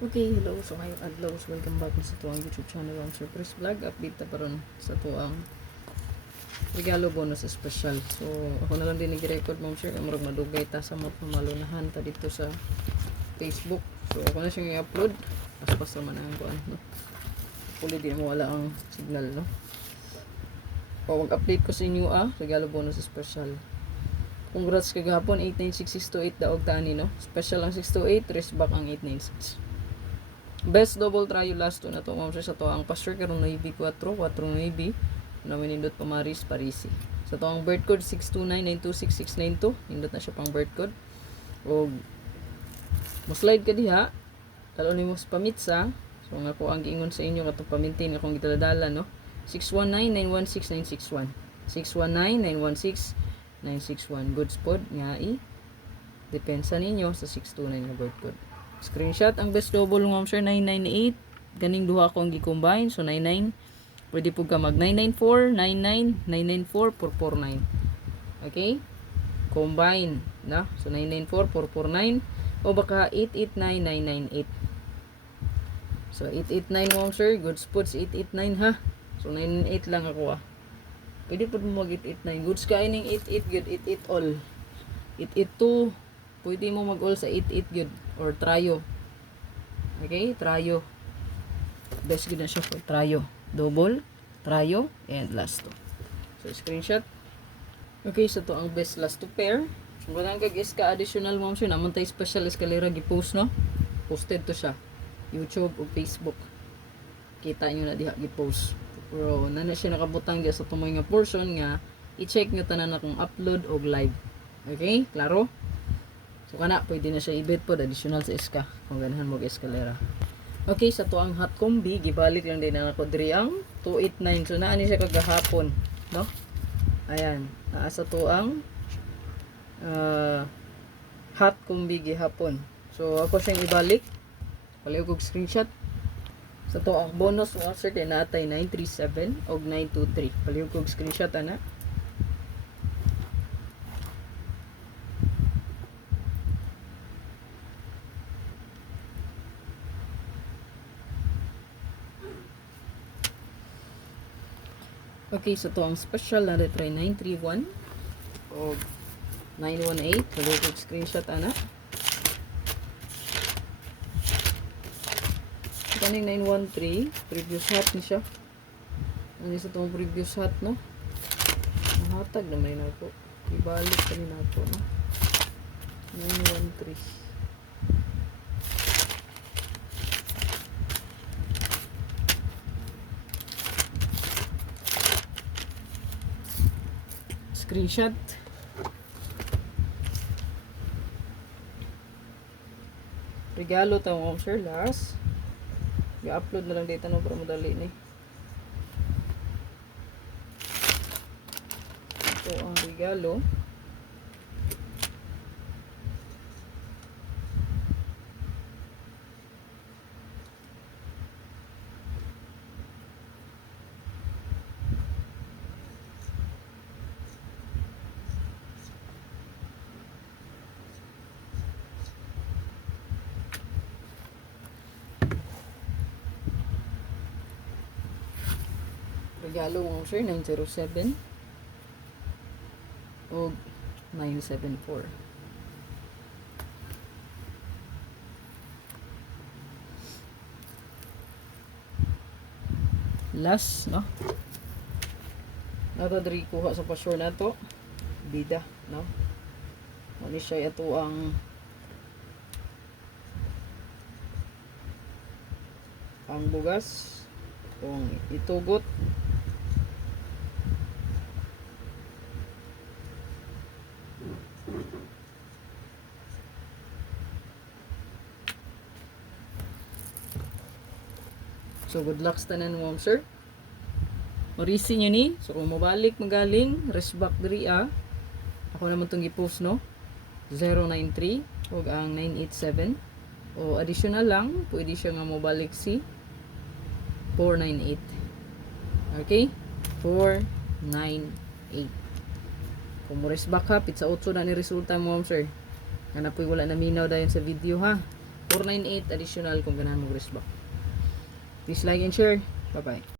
Okay, hello. So ngayong adlaw, so welcome back sa tuwang YouTube channel ang Surprise Vlog. Update ta paron sa tuwang regalo bonus special. So ako na lang din nag-record mong share. Amurag madugay ta sa malunahan ta dito sa Facebook. So ako na siyang i-upload. Paspas naman ang kuan, no? Puli di mo wala ang signal, no? O mag-update ko sa inyo regalo bonus special. Congrats kagahapon 896628 daog tani, no? Special ang 628, rest back ang 896. Best double trio last to na to ma'am sa to ang pastor karong Navy 4 Navy na minindot Pamaris Parisi. Sa to ang birth code 629926692 nindot na siya pang birth code. O mo slide ka diha talo nimo sa pamitsa. So nga ko ang giingon sa inyo katong pamintin akong gitaladala, no. 619916961 619916961 goods pod nga depensa ninyo sa 629 nga birth code. Screenshot ang best double ng sir 998 ganing duha ko ang gi-combine, so 99 pwede po ka mag 994 99 994 449. Okay, combine na, so 994 449 o baka 889998. So 889 mo sir, good spots 889 ha. So 998 lang ako pwede po mo mag 889 goods ka ining 88 good 88 all 882 pwede mo mag all sa 88 good or trio. Okay, trio. Best good na siya for trio. Double, trio, and last two. So, screenshot. Okay, so to ang best last two pair. So, kung kag iska additional mo siya, naman tayo special escalera gi-post, no? Posted to siya. YouTube o Facebook. Kita nyo na diha gi-post. Pero, na siya nakabutang diya sa tumoy nga portion nga, i-check nyo tanan akong upload o live. Okay, klaro? So kana pwede na siya i-bet po additional sa iska kung ganahan mo eskalera. Okay, sa to ang hot combi gibalik lang din ako diri ang 289. So naa ni siya kagahapon, no? Ayan, sa to ang hot combi gihapon. So ako siyang ibalik. Paliw kog screenshot. Sa to ang bonus answer din natay 937 og 923. Paliw kog screenshot ana. Okay, so to ang special na retry 931 o 918. Pwede ko screenshot ana. Kaning 913, previous hot ni siya. Ano sa itong previous hot, no? Mahatag naman na po. Ibalik pa rin ako, no? 913. Screenshot. Regalo tawong sir last. I-upload na lang data no para madali ni. Ito ang regalo. Regalo mo sir 907 o 974. Last, no? Nato diri kuha sa pasyor nato. Bida, no? Ano siya ito ang bugas kung itugot so good luck sa tanan mo sir. Orisi nyo ni. So kung mabalik magaling rest back diri ako naman itong i-post, no? 093 o ang 987 o additional lang pwede siya nga mabalik si 498. Okay, 498. Kung mo rest back ha pizza 8 na ni resulta mo sir. Nga na po'y wala na minaw dayon sa video ha. 498 additional kung ganahan mo wristband. Please like and share. Bye bye.